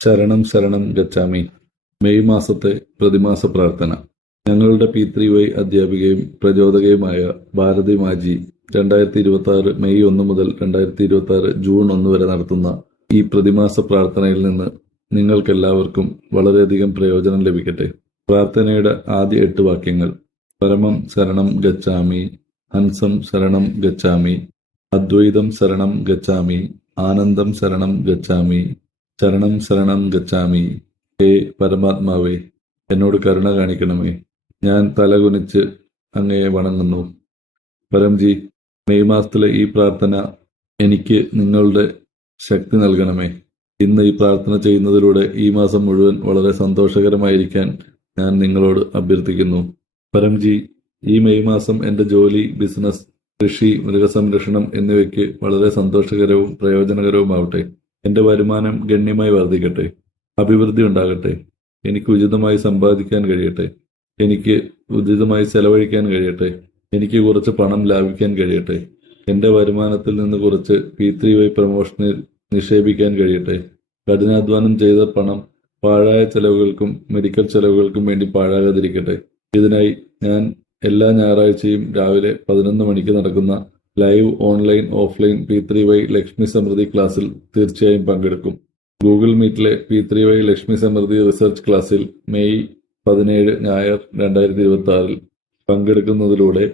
ശരണം ശരണം ഗച്ഛാമി. മെയ് മാസത്തെ പ്രതിമാസ പ്രാർത്ഥന. ഞങ്ങളുടെ P3Y അധ്യാപികയും പ്രചോദകയുമായ ഭാരതി മാജി 2026 മെയ് 1 മുതൽ 2026 ജൂൺ 1 വരെ നടത്തുന്ന ഈ പ്രതിമാസ പ്രാർത്ഥനയിൽ നിന്ന് നിങ്ങൾക്കെല്ലാവർക്കും വളരെയധികം പ്രയോജനം ലഭിക്കട്ടെ. പ്രാർത്ഥനയുടെ ആദ്യ 8 വാക്യങ്ങൾ: പരമം ശരണം ഗച്ഛാമി, ഹംസം ശരണം ഗച്ഛാമി, അദ്വൈതം ശരണം ഗച്ഛാമി, ആനന്ദം ശരണം ഗച്ഛാമി, ശരണം ശരണം ഗച്ഛാമി. ഹേ പരമാത്മാവേ, എന്നോട് കരുണ കാണിക്കണമേ. ഞാൻ തലകുനിച്ച് അങ്ങയെ വണങ്ങുന്നു. പരംജി, മെയ് മാസത്തിലെ ഈ പ്രാർത്ഥന എനിക്ക് നിങ്ങളുടെ ശക്തി നൽകണമേ. ഇന്ന് ഈ പ്രാർത്ഥന ചെയ്യുന്നതിലൂടെ ഈ മാസം മുഴുവൻ വളരെ സന്തോഷകരമായിരിക്കാൻ ഞാൻ നിങ്ങളോട് അഭ്യർത്ഥിക്കുന്നു. പരംജി, ഈ മെയ് മാസം എൻ്റെ ജോലി, ബിസിനസ്, കൃഷി, മൃഗസംരക്ഷണം എന്നിവയ്ക്ക് വളരെ സന്തോഷകരവും പ്രയോജനകരവുമാവട്ടെ. എൻ്റെ വരുമാനം ഗണ്യമായി വർദ്ധിക്കട്ടെ. അഭിവൃദ്ധി ഉണ്ടാകട്ടെ. എനിക്ക് ഉചിതമായി സമ്പാദിക്കാൻ കഴിയട്ടെ. എനിക്ക് ഉചിതമായി ചെലവഴിക്കാൻ കഴിയട്ടെ. എനിക്ക് കുറച്ച് പണം ലാഭിക്കാൻ കഴിയട്ടെ. എൻ്റെ വരുമാനത്തിൽ നിന്ന് കുറച്ച് P3Y പ്രമോഷനിൽ നിക്ഷേപിക്കാൻ കഴിയട്ടെ. കഠിനാധ്വാനം ചെയ്ത പണം പാഴായ ചെലവുകൾക്കും മെഡിക്കൽ ചെലവുകൾക്കും വേണ്ടി പാഴാകാതിരിക്കട്ടെ. ഇതിനായി ഞാൻ എല്ലാ ഞായറാഴ്ചയും രാവിലെ 11 മണിക്ക് നടക്കുന്ന live online offline P3Y Lakshmi സമൃദ്ധി ക്ലാസ്സിൽ തീർച്ചയായും പങ്കെടുക്കും. ഗൂഗിൾ മീറ്റിലെ P3Y ലക്ഷ്മി സമൃദ്ധി റിസർച്ച് ക്ലാസ്സിൽ മെയ് 17 ഞായർ 2026 പങ്കെടുക്കുന്നതിലൂടെ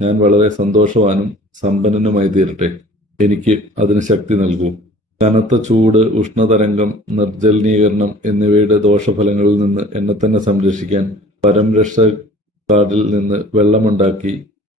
ഞാൻ വളരെ സന്തോഷവാനും സമ്പന്നനുമായി തീരട്ടെ. എനിക്ക് അതിന് ശക്തി നൽകൂ. കനത്ത ചൂട്, ഉഷ്ണതരംഗം, നിർജ്ജലീകരണം എന്നിവയുടെ ദോഷഫലങ്ങളിൽ നിന്ന് എന്നെ തന്നെ സംരക്ഷിക്കാൻ പരംരക്ഷക് കാർഡിൽ നിന്ന് വെള്ളമുണ്ടാക്കി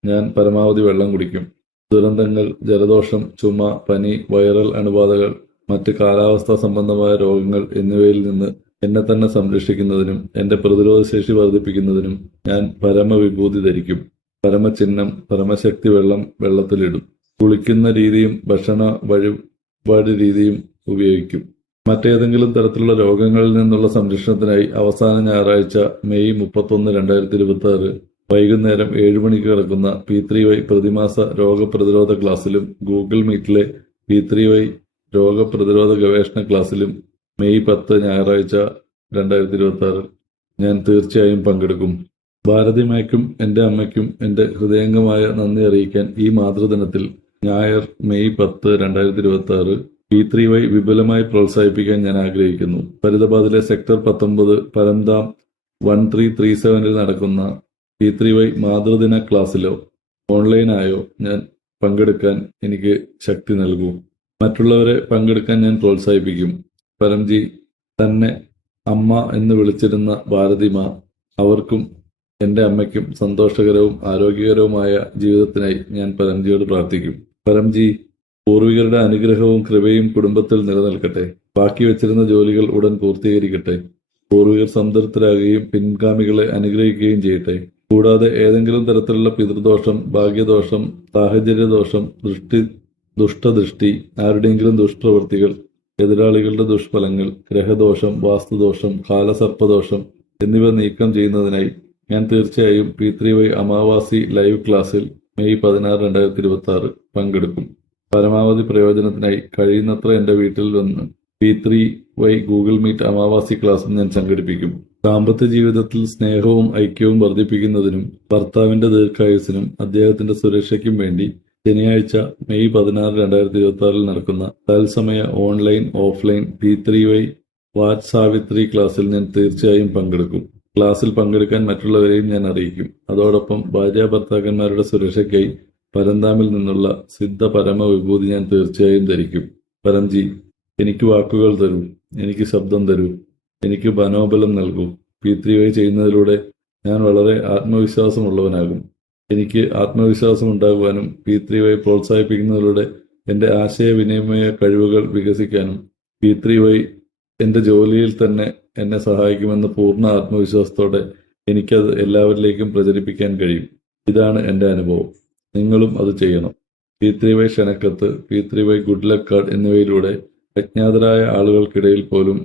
ഞാൻ പരമാവധി വെള്ളം കുടിക്കും. ദുരന്തങ്ങൾ, ജലദോഷം, ചുമ, പനി, വൈറൽ അണുബാധകൾ, മറ്റ് കാലാവസ്ഥാ സംബന്ധമായ രോഗങ്ങൾ എന്നിവയിൽ നിന്ന് എന്നെ തന്നെ സംരക്ഷിക്കുന്നതിനും എൻ്റെ പ്രതിരോധശേഷി വർദ്ധിപ്പിക്കുന്നതിനും ഞാൻ പരമവിഭൂതി ധരിക്കും. പരമചിഹ്നം, പരമശക്തി വെള്ളം വെള്ളത്തിലിടും. കുളിക്കുന്ന രീതിയും ഭക്ഷണ വഴിപാട് രീതിയും ഉപയോഗിക്കും. മറ്റേതെങ്കിലും തരത്തിലുള്ള രോഗങ്ങളിൽ നിന്നുള്ള സംരക്ഷണത്തിനായി അവസാന ഞായറാഴ്ച മെയ് 31, 2026 വൈകുന്നേരം 7 മണിക്ക് നടക്കുന്ന P3Y പ്രതിമാസ രോഗപ്രതിരോധ ക്ലാസ്സിലും ഗൂഗിൾ മീറ്റിലെ P3Y രോഗപ്രതിരോധ ഗവേഷണ ക്ലാസ്സിലും മെയ് 10 ഞായറാഴ്ച 2026 ഞാൻ തീർച്ചയായും പങ്കെടുക്കും. ഭാരതിമായ്ക്കും എൻ്റെ അമ്മയ്ക്കും എൻ്റെ ഹൃദയംഗമായ നന്ദി അറിയിക്കാൻ ഈ മാതൃദിനത്തിൽ ഞായർ മെയ് 10, 2026 P3Y വിപുലമായി പ്രോത്സാഹിപ്പിക്കാൻ ഞാൻ ആഗ്രഹിക്കുന്നു. ഫരീദാബാദിലെ സെക്ടർ 19 പരംധാം 1337 നടക്കുന്ന P3Y മാതൃദിന ക്ലാസ്സിലോ ഓൺലൈനായോ ഞാൻ പങ്കെടുക്കാൻ എനിക്ക് ശക്തി നൽകൂ. മറ്റുള്ളവരെ പങ്കെടുക്കാൻ ഞാൻ പ്രോത്സാഹിപ്പിക്കും. പരംജി, തന്നെ അമ്മ എന്ന് വിളിച്ചിരുന്ന ഭാരതിമാ, അവർക്കും എൻ്റെ അമ്മയ്ക്കും സന്തോഷകരവും ആരോഗ്യകരവുമായ ജീവിതത്തിനായി ഞാൻ പരംജിയോട് പ്രാർത്ഥിക്കും. പരംജി, പൂർവികരുടെ അനുഗ്രഹവും കൃപയും കുടുംബത്തിൽ നിലനിൽക്കട്ടെ. ബാക്കി വെച്ചിരുന്ന ജോലികൾ ഉടൻ പൂർത്തീകരിക്കട്ടെ. പൂർവികർ സംതൃപ്തരാകുകയും പിൻഗാമികളെ അനുഗ്രഹിക്കുകയും ചെയ്യട്ടെ. കൂടാതെ ഏതെങ്കിലും തരത്തിലുള്ള പിതൃദോഷം, ഭാഗ്യദോഷം, സാഹചര്യദോഷം, ദുഷ്ടദൃഷ്ടി, ആരുടെയെങ്കിലും ദുഷ്പ്രവൃത്തികൾ, എതിരാളികളുടെ ദുഷ്ഫലങ്ങൾ, ഗ്രഹദോഷം, വാസ്തുദോഷം, കാലസർപ്പദോഷം എന്നിവ നീക്കം ചെയ്യുന്നതിനായി ഞാൻ തീർച്ചയായും P3Y അമാവാസി ലൈവ് ക്ലാസ്സിൽ മെയ് 16, 2026 പങ്കെടുക്കും. പരമാവധി പ്രയോജനത്തിനായി കഴിയുന്നത്ര എൻ്റെ വീട്ടിൽ വന്ന് P3Y ഗൂഗിൾ മീറ്റ് അമാവാസി ക്ലാസ് ഞാൻ സംഘടിപ്പിക്കും. ദാമ്പത്യ ജീവിതത്തിൽ സ്നേഹവും ഐക്യവും വർദ്ധിപ്പിക്കുന്നതിനും ഭർത്താവിന്റെ ദീർഘായുസ്സിനും അദ്ദേഹത്തിന്റെ സുരക്ഷയ്ക്കും വേണ്ടി ശനിയാഴ്ച മെയ് 16, 2026 നടക്കുന്ന തത്സമയ online offline P3Y watch Savitri ക്ലാസ്സിൽ ഞാൻ തീർച്ചയായും പങ്കെടുക്കും. ക്ലാസ്സിൽ പങ്കെടുക്കാൻ മറ്റുള്ളവരെയും ഞാൻ അറിയിക്കും. അതോടൊപ്പം ഭാര്യാഭർത്താക്കന്മാരുടെ സുരക്ഷയ്ക്കായി പരന്താമിൽ നിന്നുള്ള സിദ്ധ പരമ വിഭൂതി ഞാൻ തീർച്ചയായും ധരിക്കും. പരംജി, എനിക്ക് വാക്കുകൾ തരൂ. എനിക്ക് ശബ്ദം തരൂ. എനിക്ക് മനോബലം നൽകൂ. P3Y ചെയ്യുന്നതിലൂടെ ഞാൻ വളരെ ആത്മവിശ്വാസമുള്ളവനാകും. എനിക്ക് ആത്മവിശ്വാസം ഉണ്ടാകുവാനും P3Y പ്രോത്സാഹിപ്പിക്കുന്നതിലൂടെ എൻ്റെ ആശയവിനിമയ കഴിവുകൾ വികസിക്കാനും P3Y എൻ്റെ ജോലിയിൽ തന്നെ എന്നെ സഹായിക്കുമെന്ന പൂർണ്ണ ആത്മവിശ്വാസത്തോടെ എനിക്കത് എല്ലാവരിലേക്കും പ്രചരിപ്പിക്കാൻ കഴിയും. ഇതാണ് എൻ്റെ അനുഭവം. നിങ്ങളും അത് ചെയ്യണം. P3Y ക്ഷണക്കത്ത്, P3Y good luck card എന്നിവയിലൂടെ അജ്ഞാതരായ ആളുകൾക്കിടയിൽ പോലും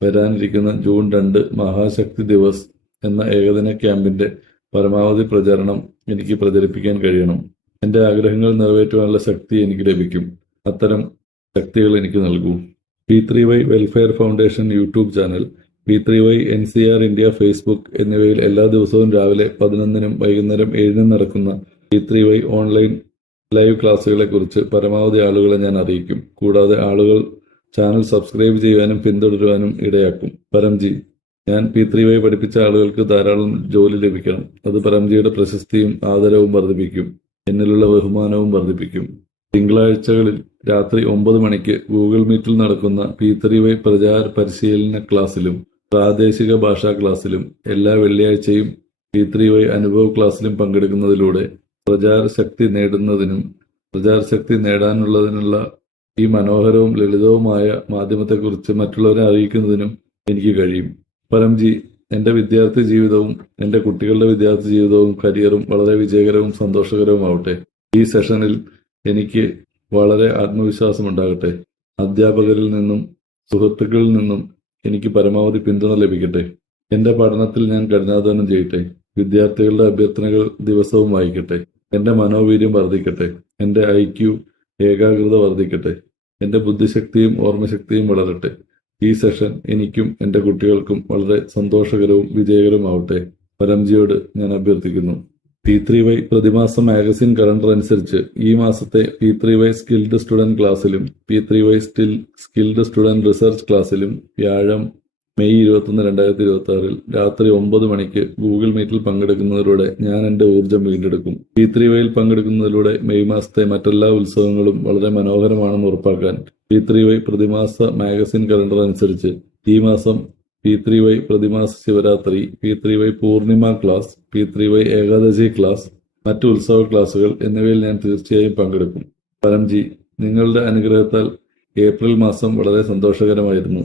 വരാനിരിക്കുന്ന ജൂൺ 2 മഹാശക്തി ദിവസ് എന്ന ഏകദിന ക്യാമ്പിന്റെ പരമാവധി പ്രചരണം എനിക്ക് പ്രചരിപ്പിക്കാൻ കഴിയണം. എൻ്റെ ആഗ്രഹങ്ങൾ നിറവേറ്റുവാനുള്ള ശക്തി എനിക്ക് ലഭിക്കും. അത്തരം ശക്തികൾ എനിക്ക് നൽകൂ. P3Y welfare foundation YouTube channel, P3Y NCR India Facebook എന്നിവയിൽ എല്ലാ ദിവസവും രാവിലെ 11-നും വൈകുന്നേരം 7-നും നടക്കുന്ന P3Y ഓൺലൈൻ ലൈവ് ക്ലാസുകളെക്കുറിച്ച് പരമാവധി ആളുകളെ ഞാൻ അറിയിക്കും. കൂടാതെ ആളുകൾ ചാനൽ സബ്സ്ക്രൈബ് ചെയ്യുവാനും പിന്തുടരുവാനും ഇടയാക്കും. പരംജി: ഞാൻ P3Y പഠിപ്പിച്ച ആളുകൾക്ക് ധാരാളം ജോലി ലഭിക്കണം. അത് പരംജിയുടെ പ്രശസ്തിയും ആദരവും വർദ്ധിപ്പിക്കും, എന്നിലുള്ള ബഹുമാനവും വർദ്ധിപ്പിക്കും. തിങ്കളാഴ്ചകളിൽ രാത്രി 9 മണിക്ക് ഗൂഗിൾ മീറ്റിൽ നടക്കുന്ന P3Y പ്രചാര പരിശീലന ക്ലാസ്സിലും പ്രാദേശിക ഭാഷാ ക്ലാസ്സിലും എല്ലാ വെള്ളിയാഴ്ചയും P3Y അനുഭവ ക്ലാസ്സിലും പങ്കെടുക്കുന്നതിലൂടെ പ്രചാരശക്തി നേടാനുള്ളതിനുള്ള ഈ മനോഹരവും ലളിതവുമായ മാധ്യമത്തെക്കുറിച്ച് മറ്റുള്ളവരെ അറിയിക്കുന്നതിനും എനിക്ക് കഴിയും. പരംജി: എന്റെ വിദ്യാർത്ഥി ജീവിതവും എന്റെ കുട്ടികളുടെ വിദ്യാർത്ഥി ജീവിതവും കരിയറും വളരെ വിജയകരവും സന്തോഷകരവുമാവട്ടെ. ഈ സെഷനിൽ എനിക്ക് വളരെ ആത്മവിശ്വാസമുണ്ടാകട്ടെ. അധ്യാപകരിൽ നിന്നും സുഹൃത്തുക്കളിൽ നിന്നും എനിക്ക് പരമാവധി പിന്തുണ ലഭിക്കട്ടെ. എന്റെ പഠനത്തിൽ ഞാൻ കഠിനാധ്വാനം ചെയ്യട്ടെ. വിദ്യാർത്ഥികളുടെ അഭ്യർത്ഥനകൾ ദിവസവും വായിക്കട്ടെ. എന്റെ മനോവീര്യം വർദ്ധിക്കട്ടെ. എന്റെ IQ ഏകാഗ്രത വർദ്ധിക്കട്ടെ. എന്റെ ബുദ്ധിശക്തിയും ഓർമ്മശക്തിയും വളരട്ടെ. ഈ സെഷൻ എനിക്കും എന്റെ കുട്ടികൾക്കും വളരെ സന്തോഷകരവും വിജയകരവുമാവട്ടെ. പരംജിയോട് ഞാൻ അഭ്യർത്ഥിക്കുന്നു. P3Y പ്രതിമാസ മാഗസിൻ കലണ്ടർ അനുസരിച്ച് ഈ മാസത്തെ P3Y സ്കിൽഡ് സ്റ്റുഡന്റ് ക്ലാസ്സിലും P3Y സ്കിൽഡ് സ്റ്റുഡന്റ് റിസർച്ച് ക്ലാസ്സിലും വ്യാഴം മെയ് 21, 2026 രാത്രി 9 മണിക്ക് ഗൂഗിൾ മീറ്റിൽ പങ്കെടുക്കുന്നതിലൂടെ ഞാൻ എന്റെ ഊർജ്ജം വീണ്ടെടുക്കും. P3Yയിൽ പങ്കെടുക്കുന്നതിലൂടെ മെയ് മാസത്തെ മറ്റെല്ലാ ഉത്സവങ്ങളും വളരെ മനോഹരമാണെന്ന് ഉറപ്പാക്കാൻ P3Y പ്രതിമാസ മാഗസിൻ കലണ്ടർ അനുസരിച്ച് ഈ മാസം P3Y പ്രതിമാസ Shivaratri, P3Y Purnima class, P3Y Ekadashi class, മറ്റു ഉത്സവ ക്ലാസുകൾ എന്നിവയിൽ ഞാൻ തീർച്ചയായും പങ്കെടുക്കും. പരംജി: നിങ്ങളുടെ അനുഗ്രഹത്താൽ ഏപ്രിൽ മാസം വളരെ സന്തോഷകരമായിരുന്നു.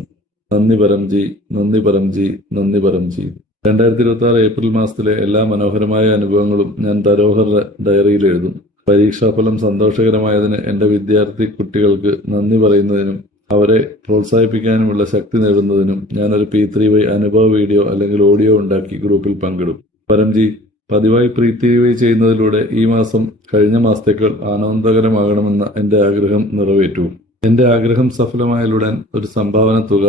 നന്ദി പരംജി, നന്ദി പരംജി, നന്ദി പരംജി. 2026 ഏപ്രിൽ മാസത്തിലെ എല്ലാ മനോഹരമായ അനുഭവങ്ങളും ഞാൻ ധരോഹർ ഡയറിയിൽ എഴുതും. പരീക്ഷാഫലം സന്തോഷകരമായതിന് എന്റെ വിദ്യാർത്ഥി കുട്ടികൾക്ക് നന്ദി പറയുന്നതിനും അവരെ പ്രോത്സാഹിപ്പിക്കാനുമുള്ള ശക്തി നേടുന്നതിനും ഞാനൊരു P3Y അനുഭവ വീഡിയോ അല്ലെങ്കിൽ ഓഡിയോ ഉണ്ടാക്കി ഗ്രൂപ്പിൽ പങ്കിടും. പരംജി: പതിവായി P3Y ചെയ്യുന്നതിലൂടെ ഈ മാസം കഴിഞ്ഞ മാസത്തേക്കാൾ ആനന്ദകരമാകണമെന്ന എന്റെ ആഗ്രഹം നിറവേറ്റു. എന്റെ ആഗ്രഹം സഫലമായാലുടൻ ഒരു സംഭാവന തുക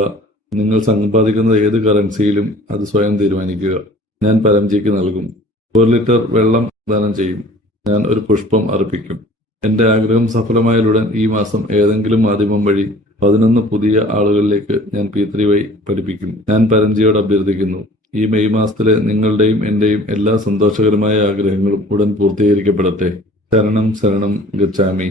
നിങ്ങൾ സമ്പാദിക്കുന്ന ഏത് കറൻസിയിലും അത് സ്വയം തീരുമാനിക്കുക. ഞാൻ പരംജിക്ക് നൽകും. 1 ലിറ്റർ വെള്ളം ദാനം ചെയ്യും. ഞാൻ ഒരു പുഷ്പം അർപ്പിക്കും. എന്റെ ആഗ്രഹം സഫലമായാലുടൻ ഈ മാസം ഏതെങ്കിലും മാധ്യമം വഴി 11 പുതിയ ആളുകളിലേക്ക് ഞാൻ P3Y പഠിപ്പിക്കും. ഞാൻ പരംജിയോട് അഭ്യർത്ഥിക്കുന്നു. ഈ മെയ് മാസത്തിലെ നിങ്ങളുടെയും എന്റെയും എല്ലാ സന്തോഷകരമായ ആഗ്രഹങ്ങളും ഉടൻ പൂർത്തീകരിക്കപ്പെടട്ടെ. ശരണം ശരണം ഗച്ഛാമി.